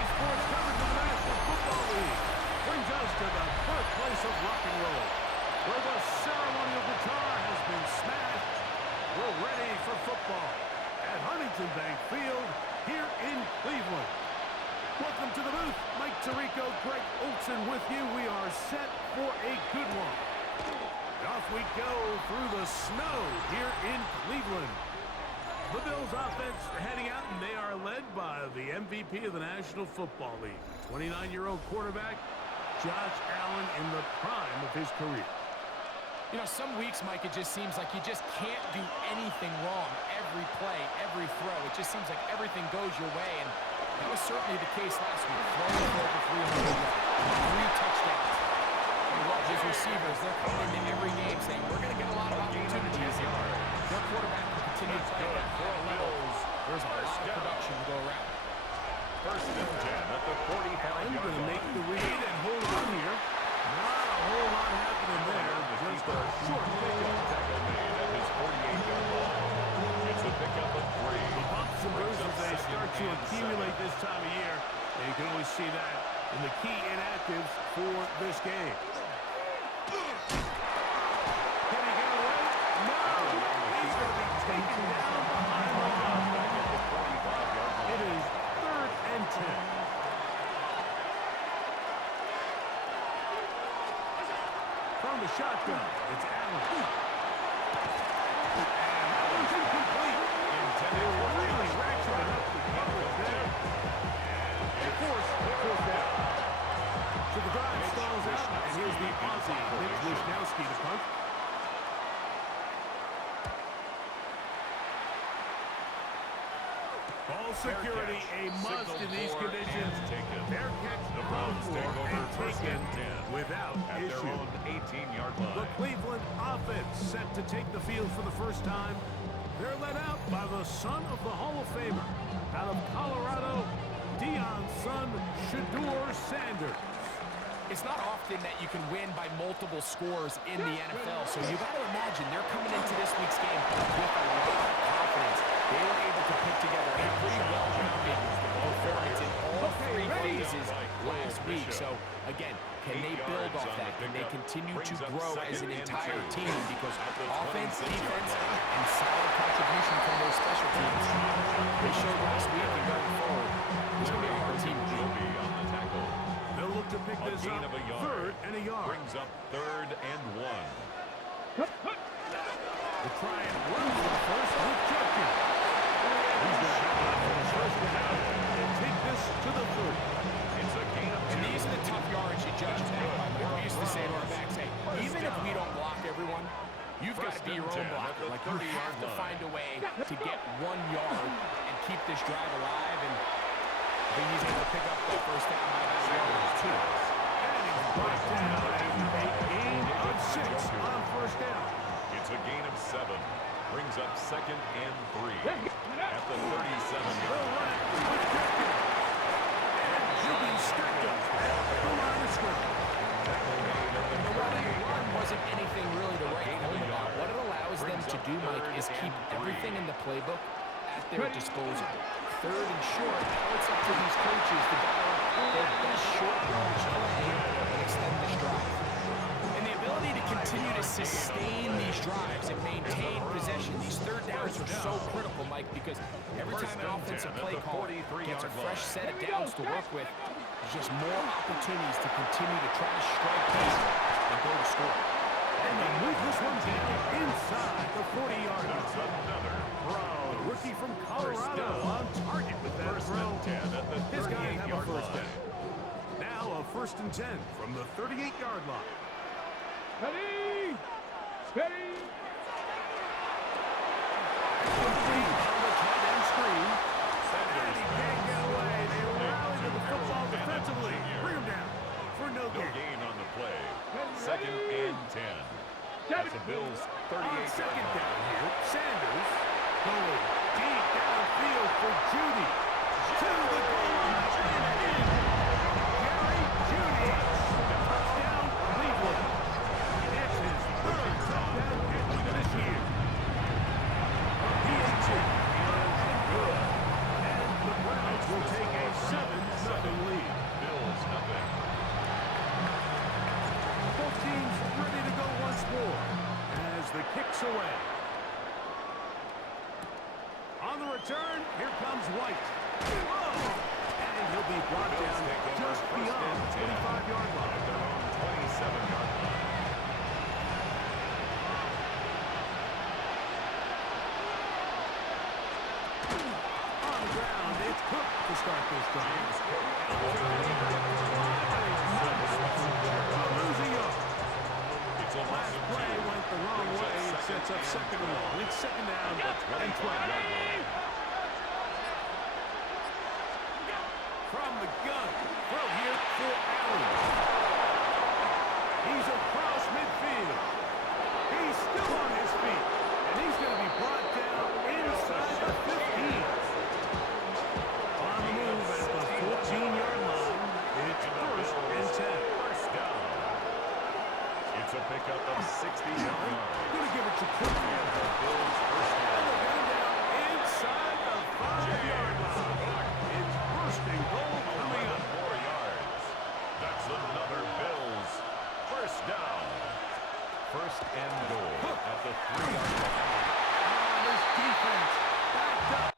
sports coverage of the National Football League brings us to the birthplace of rock and roll, where the ceremonial guitar has been smashed. We're ready for football at Huntington Bank Field here in Cleveland. Welcome to the booth. Mike Tirico, Greg Olson with you. We are set for a good one. And off we go through the snow here in Cleveland. The Bills offense heading out, and they are led by the MVP of the National Football League, 29-year-old quarterback, Josh Allen, in the prime of his career. You know, some weeks, Mike, it just seems like you just can't do anything wrong. Every play, every throw, it just seems like everything goes your way, and that was certainly the case last week. Throwing for over 300 yards, 3 touchdowns. And well, his receivers, they're coming into every game saying, we're going to get a lot of opportunities. Their quarterback will continue to play at that high level. There's a lot of production to go around. First and 10 at the 45-yard line. Going to make the read and hold on here. Not a whole lot happening there. Just a short pickup. Tackle made at his 48-yard line. It's a pickup of 3. The bumps and bruises, they start to accumulate this time of year. And you can always see that in the key inactives for this game. Can he get away? No! He's going to be taken down behind the line. It is 3rd and 10. From the shotgun, it's Allen. And that one's incomplete. They were really ratcheting up the coverage there. And of course, fourth down. So the drive stalls out, and here's the Aussie, Mitch Wishnowski, to punt. Ball security, a must in these conditions. Fair catch, the Browns take over first and 10 without issue. Their own 18-yard line. The Cleveland offense set to take the field for the first time. They're led out by the son of the Hall of Famer. Out of Colorado, Deion's son, Shedeur Sanders. It's not often that you can win by multiple scores in the NFL, so you got to imagine they're coming into this week's game with a lot of confidence. They were able to put together a pretty well-rounded performance in all 3 phases last week. So, again, can they build off that? Can they continue to grow as an entire team? Because offense, defense, and solid contribution from those special teams, they showed last week and going forward. It's going to be a hard team. They'll look to pick this up 3rd and a yard. Brings up 3rd and 1. The try and run for the first with Judkins. He's going to have for the first down and take this to the 30. It's a gain of 2. And these are the tough yards you judge back by. We used to say to our backs, hey, even if we don't block everyone, you've got to be your own blocker. Like, you have to find a way to get 1 yard and keep this drive alive. And I think he's able to pick up that first down by that yard, too. And he's brought down after a gain of 6 on first down. It's a gain of 7. Brings up 2nd and 3. At the 37-yard line. And Juby Stecca at the line of scrimmage. The run wasn't anything really to write home about. What it allows them to do, Mike, is keep everything in the playbook at their disposal. 3rd and short, now it's up to these coaches to dial their best short yardage play and extend this drive. And the ability to continue to sustain these drives and maintain possession, these 3rd downs are so critical, Mike, because every time an offensive play call gets a fresh set of downs to work with, there's just more opportunities to continue to try to strike deep and go to score. And they move this one down inside the 40-yard line. Rookie from Colorado on target with that throw. His guys have a first down. Now a 1st and 10 from the 38-yard line. Steady! Steady! Complete on the tight end screen. And he can't get away. They rally to the football defensively. Bring him down for no gain. On the play. 2nd and 10. That's the Bills' 38. On 2nd down here, Sanders going deep downfield for Judy. To the goal line and in. Jerry Judy. Touchdown, Cleveland. It's his 3rd touchdown catch this year. A PAT. And good. And the Browns will take a 7-0 breaks away. On the return, here comes White. And he'll be brought down just beyond the 25-yard line. At their own 27-yard line. On the ground, it's Cook to start this drive. Losing up. It's a loss Last of play 2. went the wrong way. It sets up second and long. It's second down and 12. From the gun, throw here for Allen. He's across midfield. He's still on his feet, and he's going to be brought down inside the 15. On the move at the 14-yard line, it's first and 10. First down. It's a pickup of 60 yards. Going to give it to Cook. And the Bills' first down. And they're going down inside the 5-yard line. It's first and goal coming up. 4 yards. That's another Bills first down. First and goal at the 3-yard line. This defense backed up.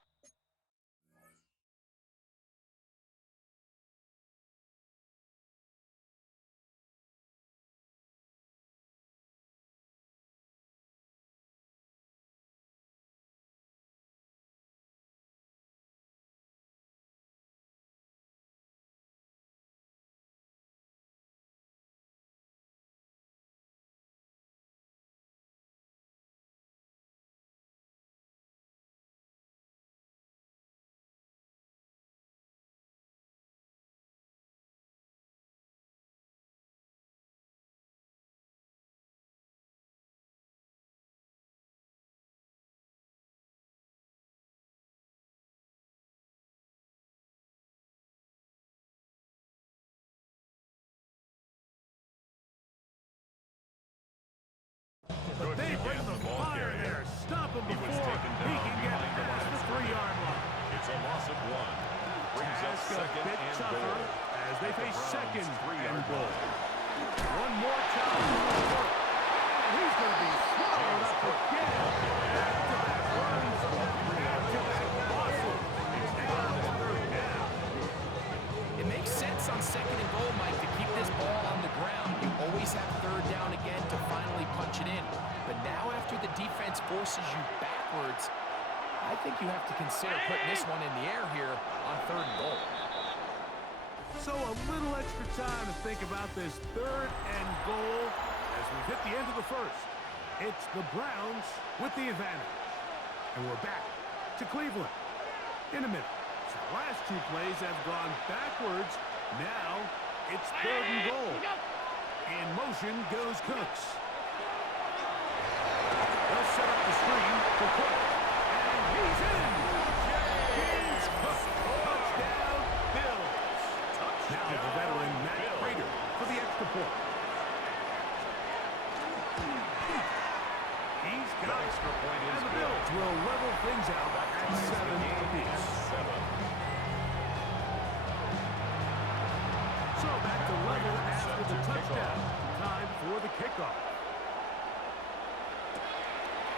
But they bring the fire there. Stop him before he can get past the 3-yard line. It's a loss of 1. Brings up Task a second bit and tougher goal. as they At the face Browns' second 3-yard and goal. line. One more challenge will work. And he's going to be swallowed up again. Back-to-back runs. Back-to-back muscles. It's down to third down. It makes sense on second and goal, Mike, to keep this ball on the ground. You always have third down again to finally punch it in. But now after the defense forces you backwards, I think you have to consider putting this one in the air here on third and goal. So a little extra time to think about this third and goal as we hit the end of the first. It's the Browns with the advantage. And we're back to Cleveland in a minute. So the last two plays have gone backwards. Now it's third and goal. In motion goes Cooks. They'll set up the screen for Cook. And he's in. James Cook. Touchdown, Bills. Now the veteran Matt Prater for the extra point. He's got it. Extra point is And the good. Bills will level things out at 7 apiece. 7. So back to level after the touchdown. Time for the kickoff.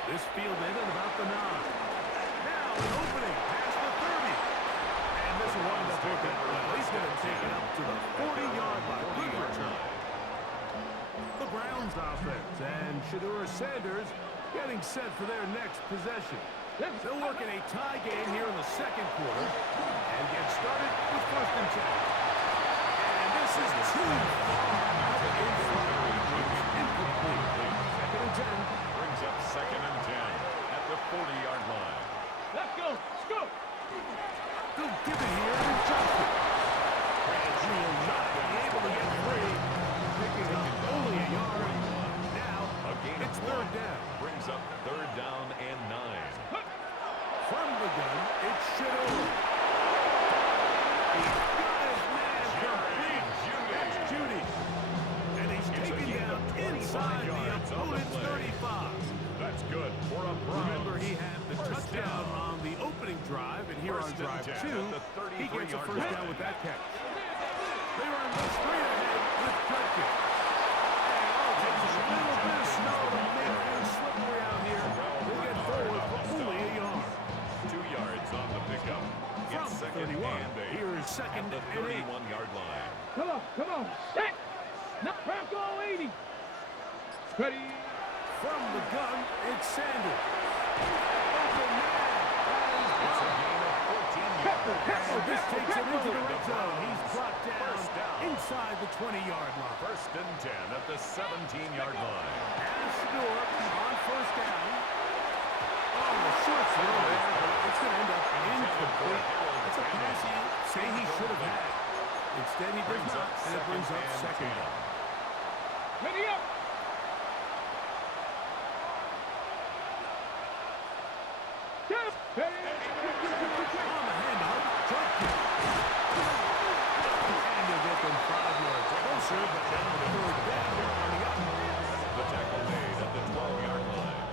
This fielded at about the 9. Now an opening past the 30. And this will wind up working well. He's going to take it up to the 40-yard line. Good return. The Browns offense and Shedeur Sanders getting set for their next possession. They'll work in a tie game here in the second quarter and get started with first and 10. And this is too far out in front. Incomplete. Second and 10. Brings up second and 10 at the 40-yard line. Let's go. Let's go. Good give it here to Johnson. And he will not be able to get free. Picking up only a yard. Now A gain it's of third 1. down. Brings up third down and 9. From the gun, it's Shedeur. He's got his man complete. That's Judy. And he's taken down inside the opponent's 35. That's good for a Browns. Remember, he had the touchdown on the opening drive, and here on First and drive 10 2, at the he gets a 33-yard first down line. with that catch. They run straight ahead with Judkins. And oh, takes a little bit of snow to make things slippery out here ball. Set. Now, Bronco 80. Ready. From the gun, it's Sanders. Open man. It's a gain of 14 yards. And this takes him into the red zone. He's brought down inside the 20-yard line. First and 10 at the 17-yard line. As Stewart on first down. Oh, the short throw there, but it's going to end up incomplete. It's a pass he say he should have had. Instead, he does not, and it brings up second down. Ready up. Ready. On the handoff, drop kick. And they'll get them 5 yards closer, but now the third down on the up. The tackle made at the 12-yard line.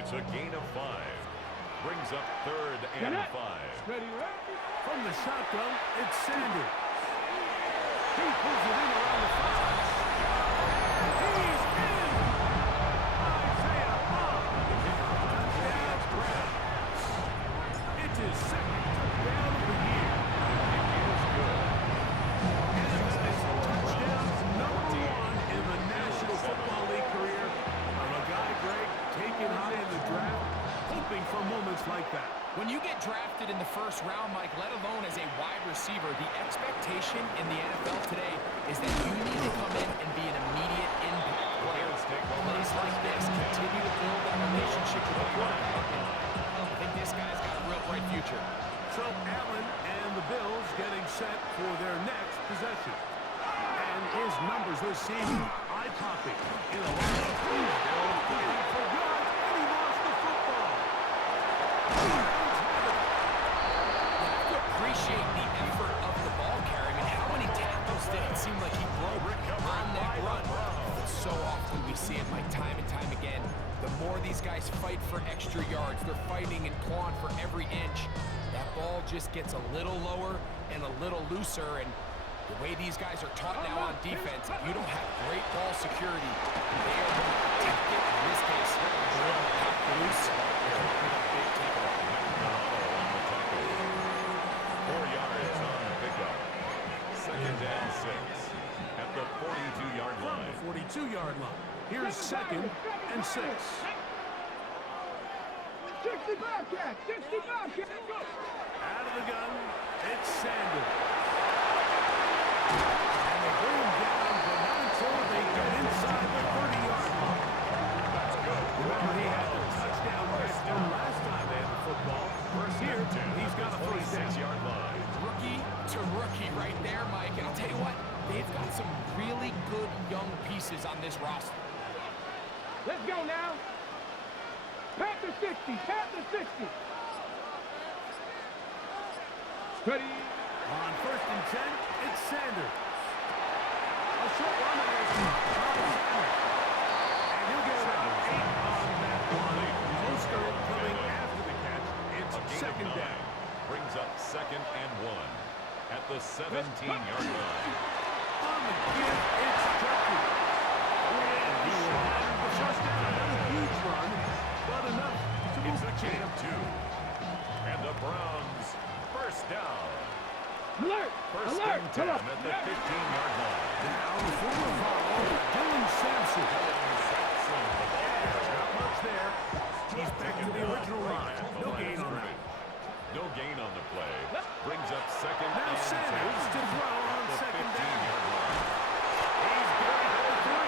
It's a gain of 5. Brings up third and 5. Ready, ready. From the shotgun, it's Sanders. He pulls it in around the 5. He's in! Isaiah Bond. Touchdown, Browns. It's his second touchdown of the year. It is good. And that is touchdown number 1 in the National Football League career of a guy, Greg, taken high in the draft, hoping for moments like that. When you get drafted in the first round, Mike, let alone as a wide receiver, the expectation in the NFL today is that you need to come in and be an immediate impact player. Plays like this continue to build that relationship with the quarterback. I think this guy's got a real bright future. So Allen and the Bills getting set for their next possession. And his numbers this season, eye-popping. In a lot of fighting for yards, and he lost the football. You have to appreciate the effort of the ball carry. I mean, how many tackles did it seem like he broke on that run? So often we see it, like time and time again. The more these guys fight for extra yards, they're fighting and clawing for every inch. That ball just gets a little lower and a little looser, and the way these guys are taught now on defense, if you don't have great ball security, they are going to protect it. In this case, they're going to pop loose. They're going to pick up big takeaway. 4 yards on the pickup. Second and 6 at the 42-yard From line. the 42-yard line. Here's second and 6. 60 Bobcat. 60 Bobcat. Out of the gun, it's Sanders. And they bring him down, but not until they get inside the 30-yard line. That's good. Remember, he had the touchdown catch from last time they had the football. Here, he's got a first down. 46-yard line. Rookie to rookie right there, Mike. And I'll tell you what, they've got some really good young pieces on this roster. Let's go now. Panther 60. Panther 60. Ready. On first and 10, it's Sanders. A short run and he'll get about 8 on that one. Most of it coming after the catch. It's second down. Brings up second and 1 at the 17-yard line. On the give, it's Turkey. And he will have the first down. Not a huge run, but enough to move It's the a gain chain. of 2. And the Browns first down. Alert. First Alert. and 10 at the 15-yard line. Now the former follow, Dylan Sampson. Not much there. He's back to the original line. No gain on that. No gain on the play. Brings up second Now and 10 Sanders to throw on at the second down. 15-yard line. He's going at the 3.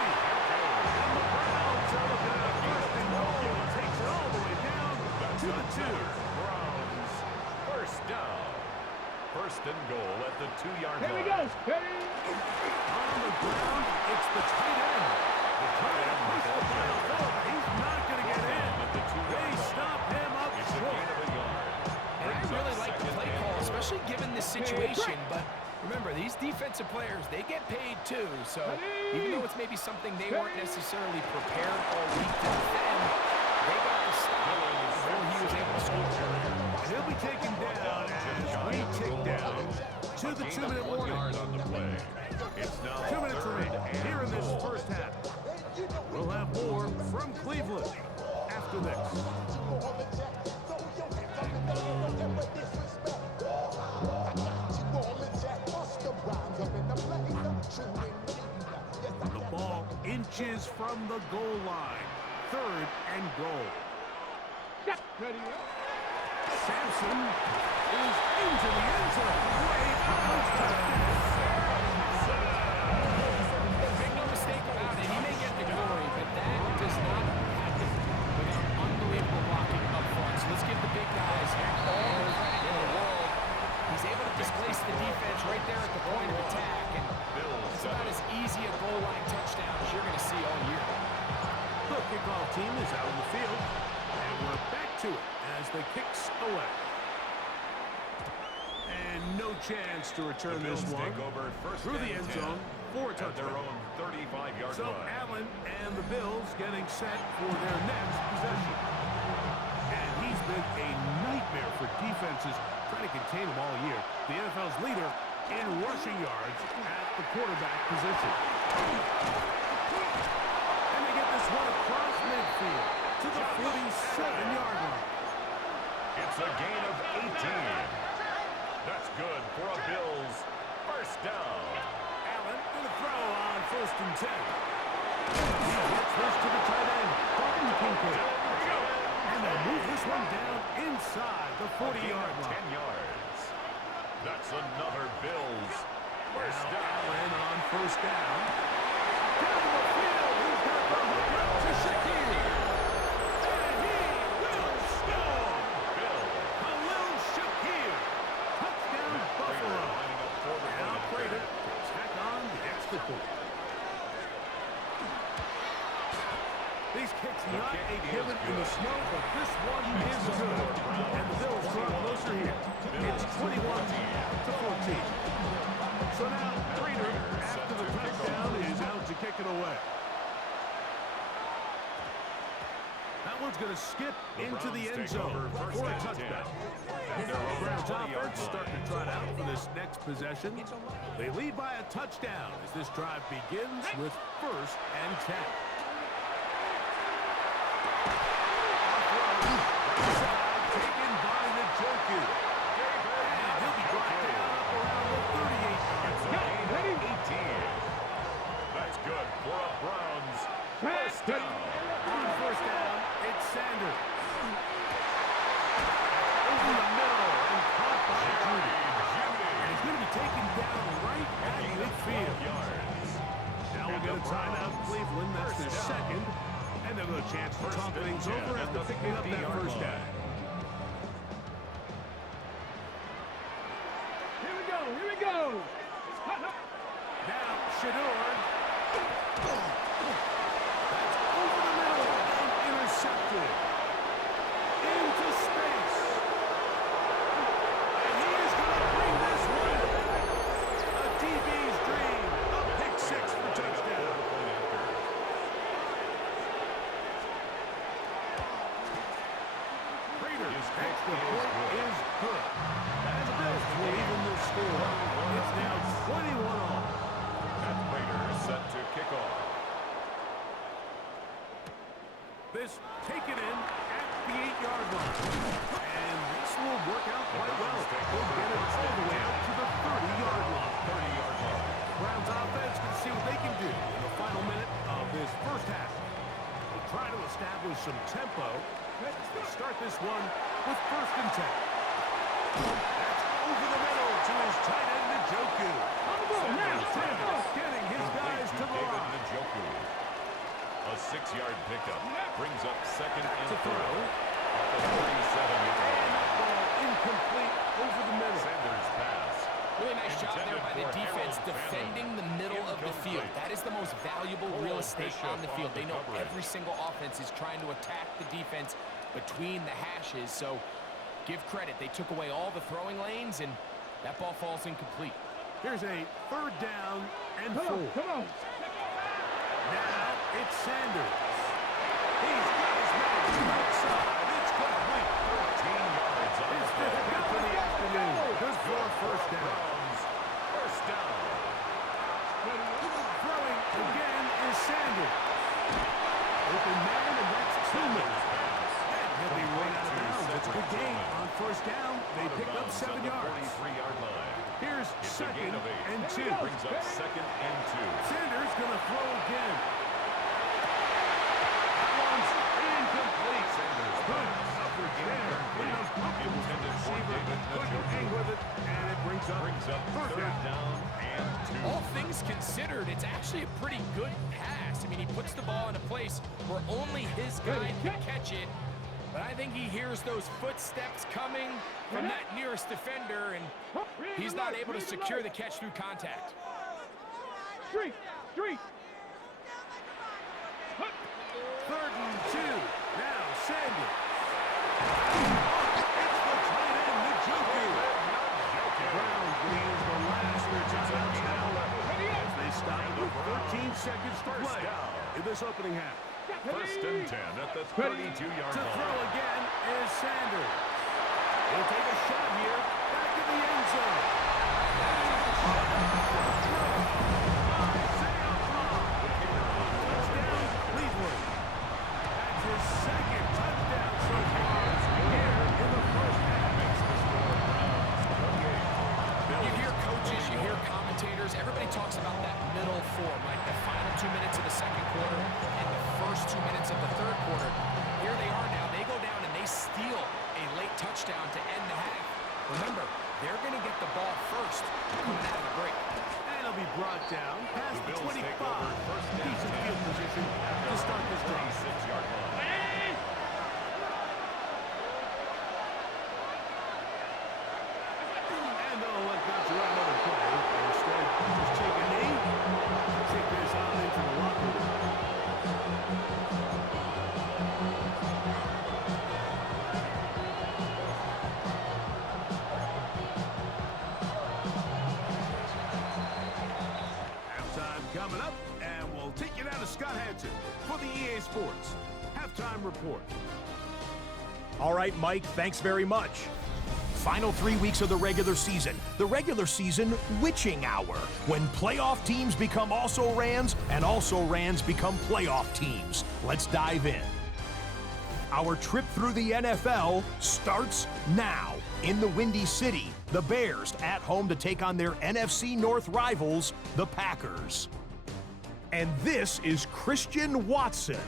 And the Browns are looking at a first and goal. It takes it all the way down to the 2. Browns first down. First and goal at the 2-yard Here we line. go. Ready. On the ground, it's the tight end. The tight end pushed the ball forward. He's not going to get in. They stop him up It's a short. gain of a yard. And I Brings up really like the second play and call, goal. especially given this situation. But remember, these defensive players, they get paid too. So even though it's maybe something they weren't necessarily prepared all week to defend, they got the stop before he was able to score. And he'll be taken down as we tick down to the 2-minute 1 warning. yard on the play. It's now 2 minutes third remaining and here in this 4. first half. We'll have more from Cleveland after this. ball inches from the goal line. 3rd and goal. Ready up. Sampson is into the end zone. Way out. Make no mistake about it, he may get the glory, but that does not happen without unbelievable blocking up front. So let's give the big guys all the credit in the world. He's able to displace the defense right there at the point of attack, and it's about as easy a goal line touchdown as you're going to see all year. The kickoff team is out on the field, and we're back to it as the kicks away. And no chance to return this one through the end zone for a at their touchdown. own 35-yard So line. Allen and the Bills getting set for their next possession. And he's been a nightmare for defenses trying to contain him all year. The NFL's leader in rushing yards at the quarterback position. And they get this one across midfield to the 47-yard line. It's a gain of 18. That's good for a Bills first down. Allen going to throw on 1st and 10. He gets this to the tight end, Dalton Kincaid. And they move this one down inside the 40-yard line. 10 yards. That's another Bills first Now down. Allen on 1st down. Down the field, he's got the hook up to Shakir. And he will score. Bill. Khalil Shakir. Touchdown Buffalo. Lining up for the Now point Prater after. to tack on the extra point. These kicks not a given in the snow, but this one is good. And the Bills draw closer here. It's 21-14. So now Prater, after the touchdown, is out to kick it away. That one's going to skip into the end zone for a touchdown. Browns offense starting to trot out for this next possession. They lead by a touchdown as this drive begins with 1st and 10. Taken by Njoku. And he'll be brought down around the 38-yard line. Ready? 18. That's good for a Browns first down. On 1st down, it's Sanders. Over the middle and caught by Judy. And he's going to be taken down right at midfield. Now we'll get a timeout, Cleveland. That's their second. And they'll have a chance to talk things over after picking up that 1st down. Here we go. Here we go. Now, Shador. That's over the middle and intercepted. Into space. And he is going to bring this one back. A DB's dream. A pick 6 for touchdown. Prater's extra point is good. And the Bills will even the score. It's now 21 all. And Prater is set to kick off. This taken in at the 8-yard line. And this will work out quite well. They'll get it all the way out to the 30-yard line. 30-yard line. Browns offense can see what they can do in the final minute of this first half. They'll try to establish some tempo. They start this one with 1st and 10. That's over the middle to his tight end, Njoku. Sanders getting his guys to the David line. Njoku. A 6-yard pickup brings up 2nd and To 4. throw. At the 37-yard And line. that ball incomplete over the middle. Sanders pass. Really nice job there by the Intended for defense Harold defending the middle of the field. That is the most valuable real estate on the field. They know every single offense is trying to attack the defense between the hashes. So give credit. They took away all the throwing lanes, and that ball falls incomplete. Here's a 3rd down and 4. Come on. Now it's Sanders. He's got his man to the outside. It's complete. 13 yards on His the 5th catch of the afternoon. Good for a 1st down. Browns first down. Throwing again is Sanders. Open man, and that's Tillman. And he'll be run out of bounds. It's a good gain on 1st down. They pick up 7 yards. 43-yard line. Here's It's a gain 2nd of 8. and 2. Brings up 2nd and 2. Sanders going to throw again. brings up third down and 2. All things considered, it's actually a pretty good pass. I mean, he puts the ball in a place where only his guy can catch it. But I think he hears those footsteps coming from that nearest defender, and he's not able to secure the catch through contact. Street. Third and 2. Now Sanders. It's the tight end, Njoku. Brown gains the last touchdown as they stop with 13 seconds to play in this opening half. First and 10 at the 32-yard To line. throw again is Sanders. He'll take a shot here, back in the end zone. Touchdown, Cleveland. That's his second touchdown so far here in the first half. You hear coaches, you hear commentators, everybody talks about that middle form, like the final 2 minutes of the second quarter and the first 2 minutes of the third quarter. Here they are now. They go down and they steal a late touchdown to end the half. Remember, they're going to get the ball first coming out of the break. And he'll be brought down past the Bills 25. take over first down Decent field position to start this drive. 36-yard line. And they'll let that to another play. Instead, just take a knee. Take this on into the locker room. Halftime coming up, and we'll take you down to Scott Hansen for the EA Sports Halftime Report. All right, Mike, thanks very much. Final 3 weeks of the regular season. The regular season witching hour, when playoff teams become also-rans and also-rans become playoff teams. Let's dive in. Our trip through the NFL starts now. In the Windy City, the Bears at home to take on their NFC North rivals, the Packers. And this is Christian Watson.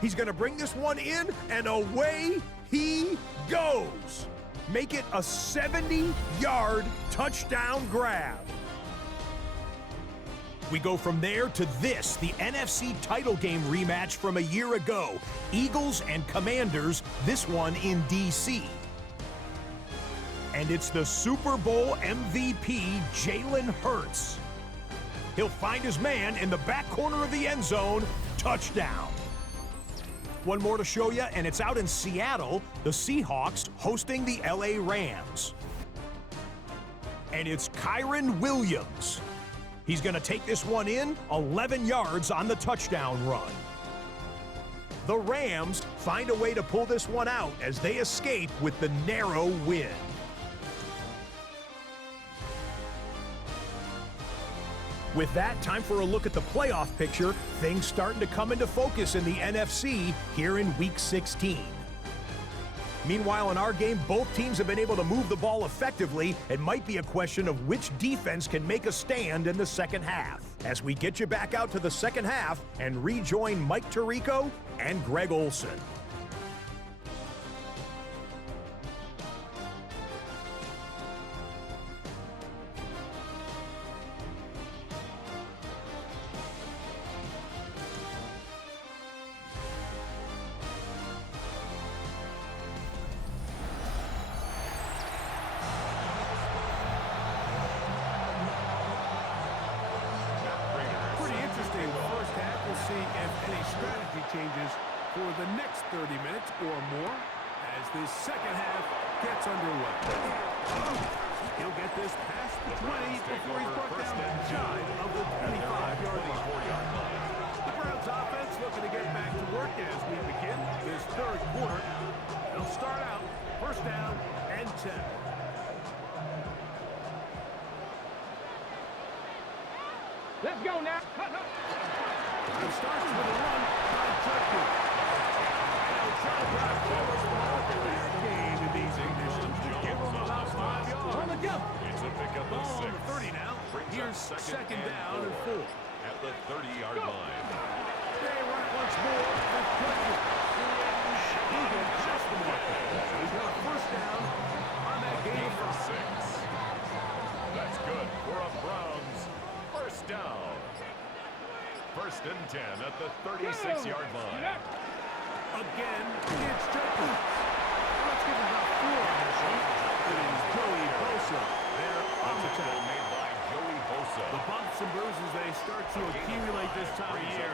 He's going to bring this one in, and away he goes. Make it a 70-yard touchdown grab. We go from there to this, the NFC title game rematch from a year ago. Eagles and Commanders, this one in D.C. And it's the Super Bowl MVP, Jalen Hurts. He'll find his man in the back corner of the end zone, touchdown. One more to show you, and it's out in Seattle, the Seahawks hosting the LA Rams. And it's Kyron Williams. He's going to take this one in, 11 yards on the touchdown run. The Rams find a way to pull this one out as they escape with the narrow win. With that, time for a look at the playoff picture. Things starting to come into focus in the NFC here in Week 16. Meanwhile, in our game, both teams have been able to move the ball effectively. It might be a question of which defense can make a stand in the second half. As we get you back out to the second half and rejoin Mike Tirico and Greg Olson. Changes for the next 30 minutes or more as this second half gets underway. He'll get this past the 20 before he's brought down shy of the 25-yard line. The Browns offense looking to get back to work as we begin this third quarter. They'll start out first down and 10. Let's go now. It starts with a run by Turkey. They'll try to drive forward the ball for their game in these conditions to give them about 5 yards. On the jump. It's a pickup of Ball on 6. the 30 now. Here's second down and 4. At the 30-yard line. They run it once more with Turkey. He did just the mark. So he's got a first down on that game For 6. the 36-yard line. Again, it's Jacobs. Let's give him about 4 on this one. It is Joey Bosa there on the tackle. Made by Joey Bosa. The bumps and bruises, they start to accumulate this time of year.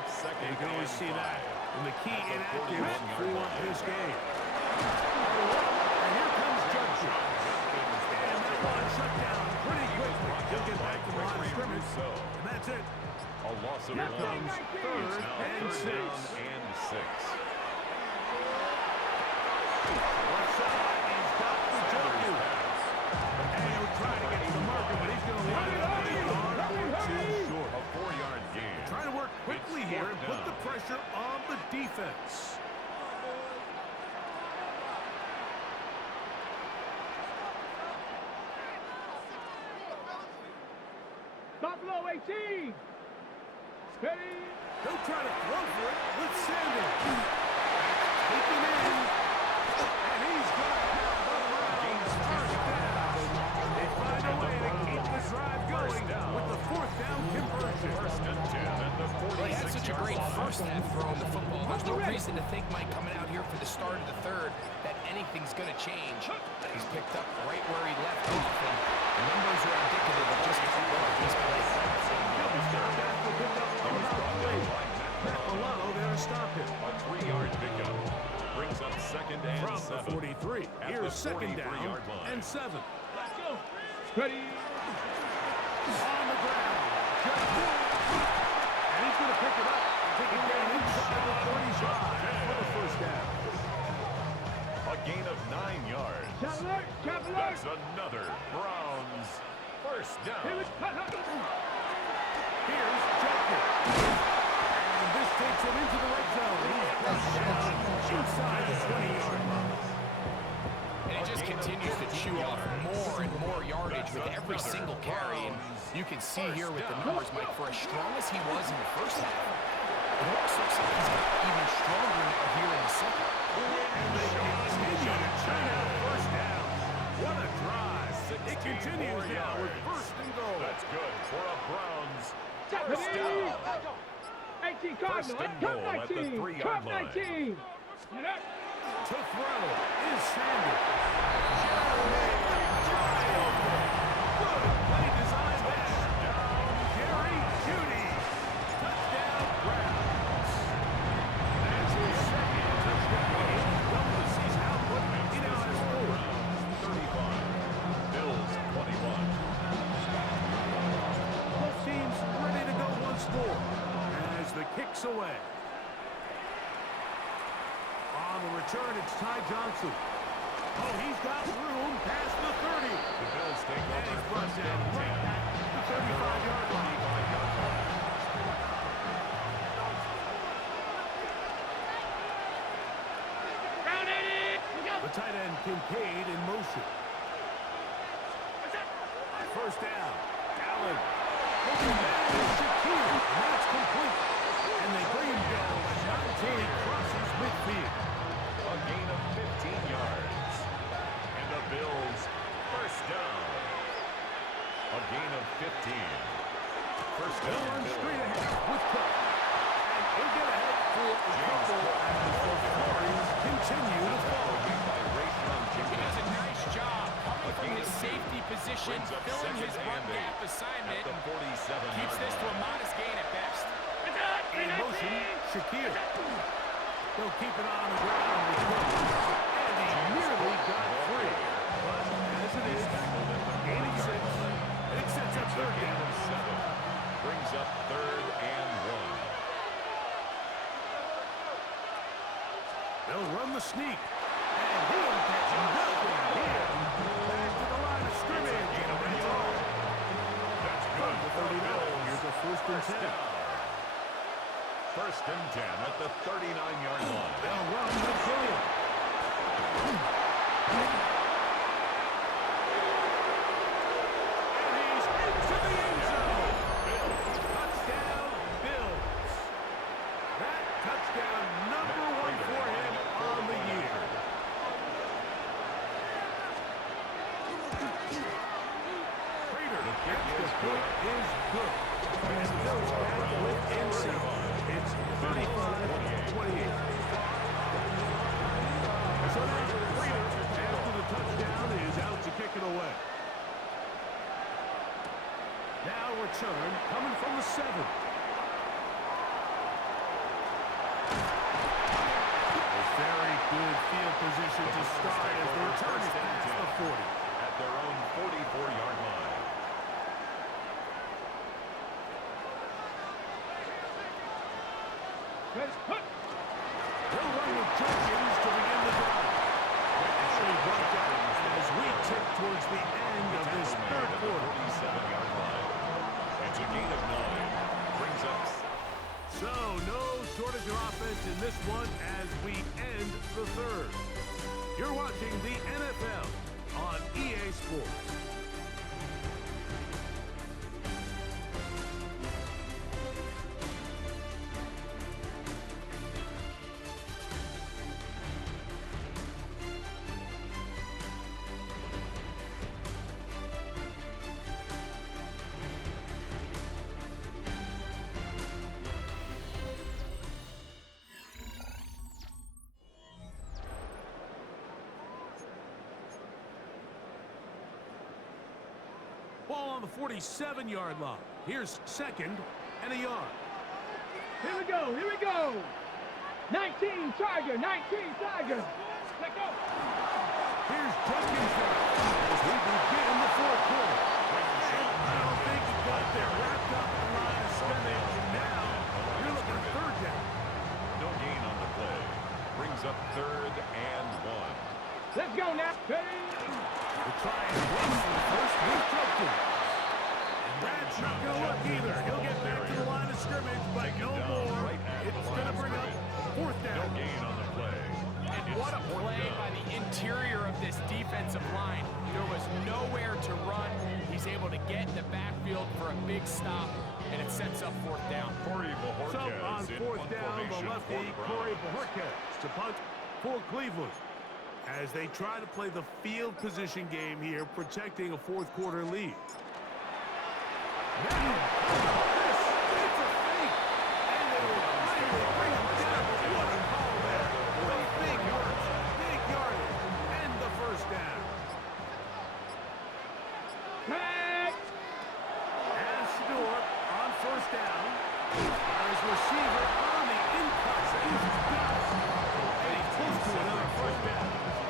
You can always see that in the key inactives for this game. And here comes Judson. And that one shut down pretty quickly. He'll get back to the line of scrimmage, and that's it. A loss of Here 1. comes third and 6. And 6. Left side, he's got the jockey. And he'll try to get to the marker, but he's going to wind up being yard or 2 short. A 4-yard gain. Trying to work quickly here and put the pressure on the defense. Buffalo 18. Ready? They'll try to throw for it with Sanders. Taken in. And he's got it now. Gains first down. They find a way to keep the drive going with the 4th down conversion. 1st and 10 at the 46-yard line. Well, he had such a great first half throwing the football. There's no reason to think, Mike, coming out here for the start of the third, that anything's going to change. He's picked up right where he left off, and the numbers are indicative of just how well he's played. Stop him. A 3-yard pickup brings up 2nd and From 7. the 43. At Here's the 2nd down 43-yard line. and 7. Let's go. Ready? On the ground. And he's going to pick it up and take it down inside the 45 for the 1st down. A gain of 9 yards. Chop alert. That's another Browns 1st down. Here's Jenkins. And this takes him into the red zone. He's pushed down inside the 20-yard line. And he just continues to chew off more and more yardage with every single carry. And you can see here with the numbers, Mike, for as strong as he was in the first half, it almost looks like he's got even stronger now here in the second. And they continue to churn out 1st down. What a drive. It continues now with 1st and goal. That's good for a Browns 1st Ready? down. 18 Cardinal. 1st and Cup goal at the 19. 3-yard Cup line. 19. To throw is Sanders. Wide open. Good play design there. Jerry Jeudy. Touchdown Browns. That's his 2nd touchdown. He's doubled the season output. He now has 4. 35. Bills 21. Both teams ready to go once more as the kick's away. On the return, it's Ty Johnson. Oh, he's got room past the 30. The Bills take And over he's brought 1st down and 10. right at the 35-yard line. The tight end Kincaid in motion. 1st down. Allen. Open man is Shakir. And that's complete. And they bring him down until he crosses midfield. A gain of 15 yards. And the Bills 1st down. A gain of 15. 1st They'll down run Bills. straight ahead with Cook. And he'll get ahead for a couple as the flurries continue to fall. He does a nice job coming from his safety position, filling his run gap assignment, The and 47 keeps this to a modest gain at best. In motion, Shakir. They'll keep it on the ground with Cook. And he nearly got free. But as it is, gain of 6. It sets up 3rd down. 7 brings up 3rd and 1. They'll run the sneak. And he'll catch nothing here. Back to the line of scrimmage. And that's all. That's From good the for 39. Here's a 1st and 10. down. 1st and 10 at the 39-yard line. They'll run with Gilliam. And he's into the end zone. Touchdown, Bills. That touchdown number 1 for him on the year. Prater, the point is good. And the Bills back within 7. It's 35-28. So now, Breeder, after the touchdown, is out to kick it away. Now return coming from the 7. A very good field position to start as the return is past the 40. At their own 44-yard line. He'll run with Jenkins to begin the drive. Actually brought down as we tip towards the end of this third quarter. 47-yard line. It's a gain of 9. Brings us. So, no shortage of offense in this one as we end the third. You're watching the NFL on EA Sports. Ball on the 47-yard line. Here's second and a yard. Here we go, here we go. 19 Tiger, 19 Tiger. Let go. Here's Jenkins as we begin the fourth quarter. I don't think he got there wrapped up in the line of scrimmage, and now you're looking at third down. No gain on the play. Brings up 3rd and 1. Let's go now. Ready? We'll try and run for the first with Jenkins. And that's not going to work either. He'll get back to the line of scrimmage, but no more. It's going to bring up fourth down. No gain on the play. And what a play by the interior of this defensive line. There was nowhere to run. He's able to get in the backfield for a big stop, and it sets up fourth down. So on fourth down, the lefty, Corey Bojorquez to punt for Cleveland. As they try to play the field position game here, protecting a fourth quarter lead. Madden, this, it's a fake. And they will finally bring him down. What a call there. The big yardage, and the first down. Tag. As Stewart on first down. His receiver on the inside. He's got it. And he's close to another first down.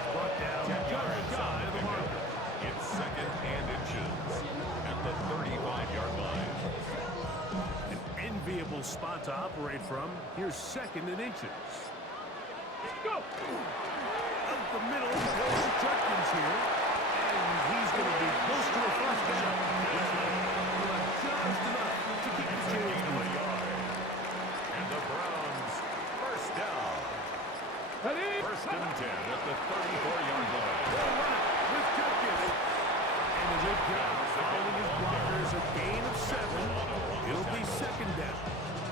Brought down just shy of the marker. It's 2nd and inches at the 35-yard line. An enviable spot to operate from. Here's 2nd and inches. Go. Up the middle goes Jenkins here. And he's going to be close to a first down. Looks like he'll have just enough to keep the chains moving. And the Browns, first down. Ready? 1st and 10 at the 34-yard line. They'll run it with Jenkins. And a good job following his blockers. A gain of 7. It'll be 2nd down.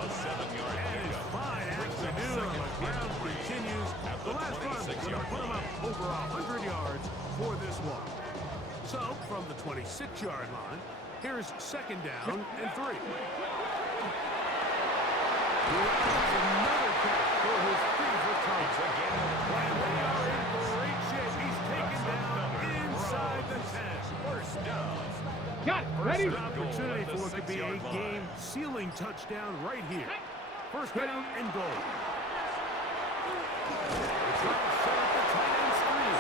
A 7-yard And his fine afternoon on the ground continues. The last run is going to put him up over 100 yards for this one. So, from the 26-yard line, here's 2nd down and 3. Another catch for his favorite target. And they are in great shape. He's taken down inside the 10. First down. Got it. Ready? An opportunity for what could be a game-sealing touchdown right here. First down and goal. The drive set up the tight end screen.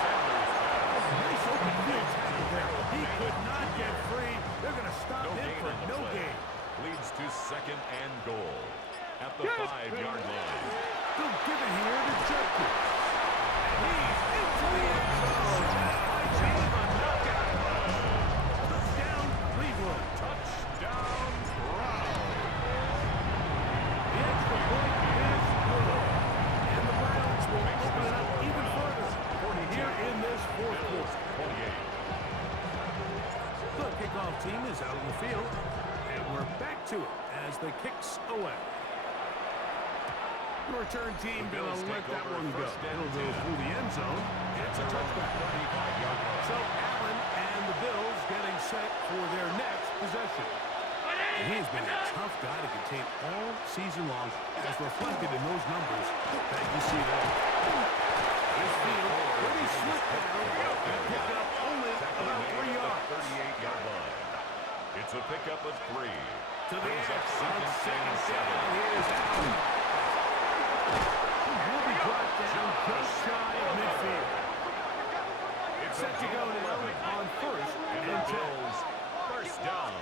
Nice open field tackle there. He could not get free. They're going to stop him for no gain. Leads to 2nd and goal at the 5-yard line. They'll give it here to Jenkins. And he's into the end zone. I believe a knockout punch. Touchdown, Cleveland. Touchdown, Browns. The extra point is good. And the Browns will open it up even further here in this fourth quarter. 28. The kickoff team is out on the field. And we're back to it as the kicks away. The return team going to let that one go. It'll go through the end zone. It's a touchback. 35-yard line. So Allen and the Bills getting set for their next possession. And he has been a tough guy to contain all season long, as reflected in those numbers that you see there. This field, pretty slick down, and picked up only about 3 yards. 38-yard line. It's a pickup of 3. To the Brings air, up on second and down, here's Allen. Will be brought down just shy of midfield. It's Set to go now on first and and 10. Bills first down.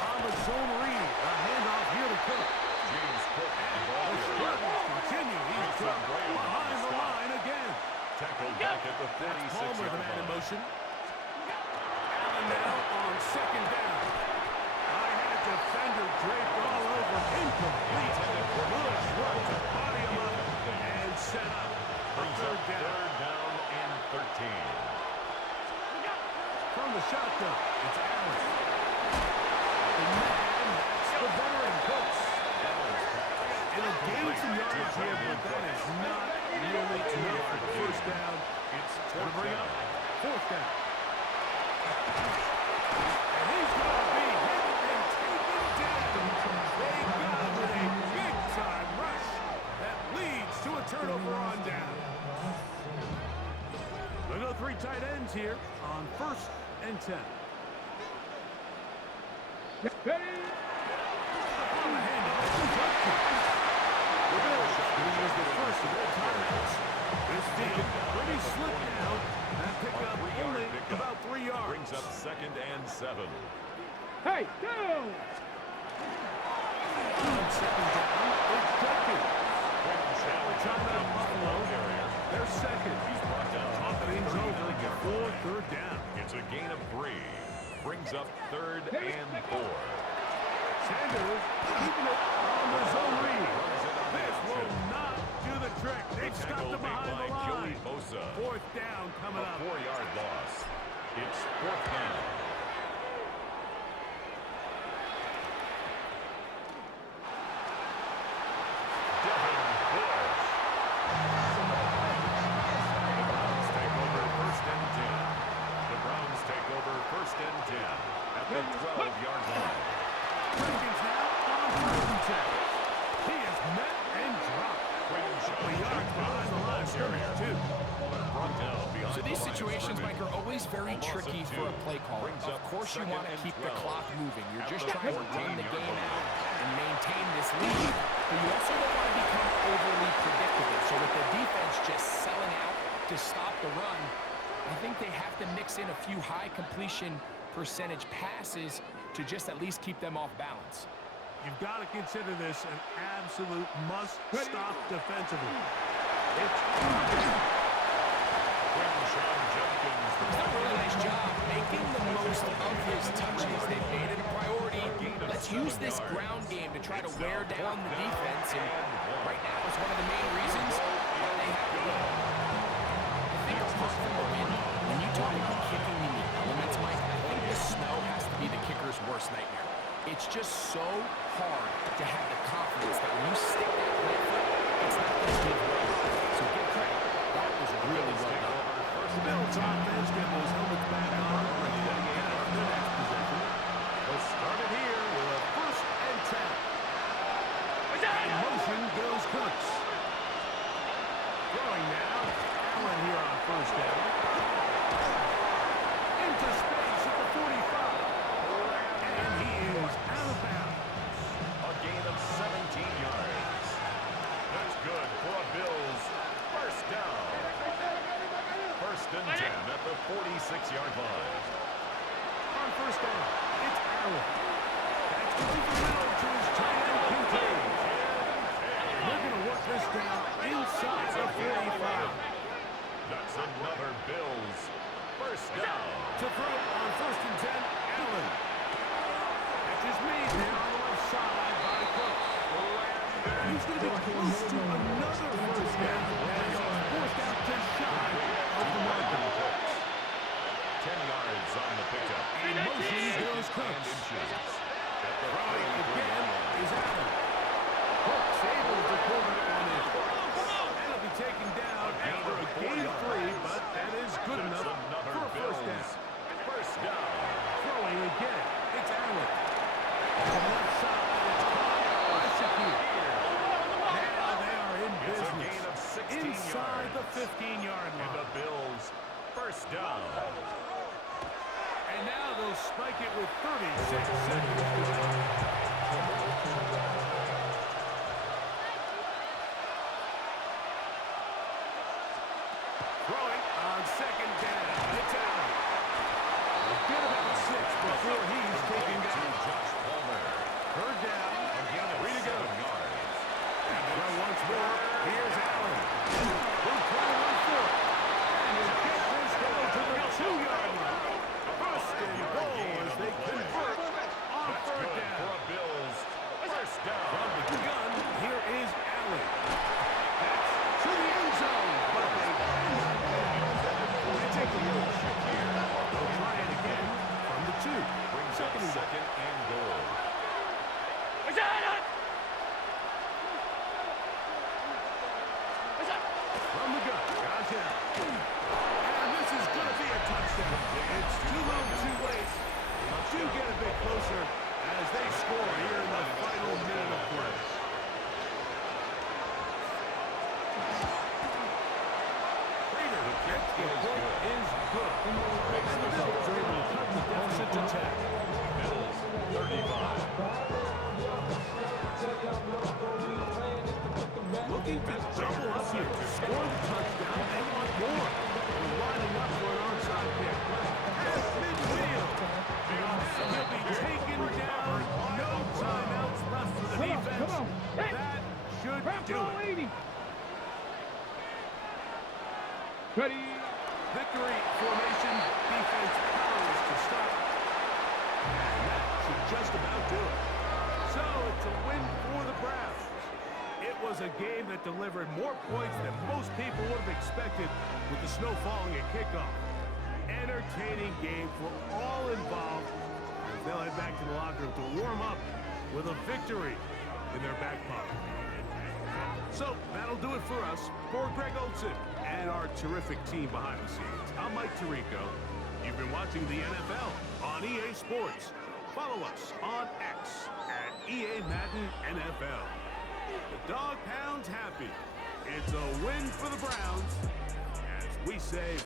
On the zone read, a handoff here to Cook. James Cook. The struggles continue. He's dropped behind the line again. Tackled back at the That's Palmer, the 46-yard man in line. motion. Allen now on second down. I had a defender draped all over. Incomplete. Lewis worked to body him up and set up a third down. Third down and 13. From the shotgun, it's Allen. The man, that's the veteran Cooks. And a gain some yardage here, but that is not really enough for the first down. It's Gonna bring up fourth down. And he's going to be hit and taken down. They got with a big-time rush that leads to a turnover on down. We'll go 3 tight ends here on first and 10. Ready? On the handoff, the Bills going to use the first of their timeouts. This field pretty slick now. That pickup only about 3 yards. Brings up second and 7. Hey, down! On second down, it's Judkins. Timeout Buffalo. They're second. He's brought down. Talk things over before third down. It's a gain of 3. Brings up third and 4. Sanders keeping it on the zone read. This will not do the trick. They've stopped him behind the line. Fourth down coming up. 4-yard loss. It's fourth down. Devin Bush. The Browns take over first and 10. The Browns take over first and 10 at the 12-yard line. Jenkins now on first and 10. He is met and dropped. A yard behind the line of scrimmage, too. Brought down behind So the these line of situations, scrimmage. Mike, are always very A loss of tricky 2. for a play caller. Brings Of up course, you second want to and keep the 12 clock moving. You're at just the trying to run the 14-yard game line. out and maintain this lead. But you also don't want to become overly predictable. So with the defense just selling out to stop the run, I think they have to mix in a few high completion percentage passes to just at least keep them off balance. You've got to consider this an absolute must-stop defensively. It's He's done a really nice job making the most of his touches. They've made it a priority. Let's use this ground game to try to wear down the defense, and right now it's one of the main reasons why they have to win. I think apart from the win, when you talk about kicking in the elements, Mike, I think the snow has to be the kicker's worst nightmare. It's just so hard to have the confidence that when you stick that left foot, it's not going to give way. So give credit. That was really well done. the Bills offense getting those helmets back on, ready to get out of the next possession. We'll start it here with a first and 10. In motion goes Cooks. Throwing now, Allen here on first down. Into space at the 45. And he is out of bounds. A gain of 17 yards. That's good for a Bills first down. First and 10 at the 46-yard line. On first down, it's Allen. That's going for the middle to his tight end, Kincaid. And they're going to work this down inside the 45. That's another Bills first down. To throw on first and 10, Allen. That's his made there on the left side by Cooks. He's going to be close to another first down as he's forced out just shy of the marker. 10 yards on the pickup. In motion goes Cooks. At the Throwing 33-yard again line. is Allen. Cooks able to pull that one in. That'll be taken down after a gain of 3, but that is good enough Another for a first Bills down. first down. Throwing again, it's Allen. It's a business gain of 16 inside yards. the 15-yard And line. the Bills, first down. And now they'll spike it with 36 seconds to go. Throwing on second down. It's out. A bit about 6 before he's taken down. Josh Palmer. Third down. Again, 3 to go. 7 yards. And throw once more. Here's Allen. We'll try one for it. And he'll get this down to the 2-yard line. First and goal as they convert on That's third good down. for a Bills. First down. From the gun, here is Allen. That's to the end zone, but they take a little shift here. They'll try it again from the 2. Brings up Second and goal. second and goal. From the gun, Josh Allen. And this is going to be a touchdown. It's too little, too late. Do get a bit closer as they score here in the final minute of play. Prater gets the point is good. And the Bills are able to cut the deficit to 10. Bills, 35. Looking to double up here. Score the touchdown. They want more. They're lining up for an onside kick. At midfield. And he'll be taken down. No timeouts left for the defense. Come on. Hey. That should do it. Ready. Victory formation. Defense powerless to stop. And that should just about do it. So it's a win for the Browns. It was a game that delivered more points than most people would have expected with the snow falling at kickoff. Entertaining game for all involved as they'll head back to the locker room to warm up with a victory in their back pocket. So that'll do it for us. For Greg Olson and our terrific team behind the scenes, I'm Mike Tirico. You've been watching the NFL on EA Sports. Follow us on X at EA Madden NFL. The Dog Pound's happy. It's a win for the Browns as we say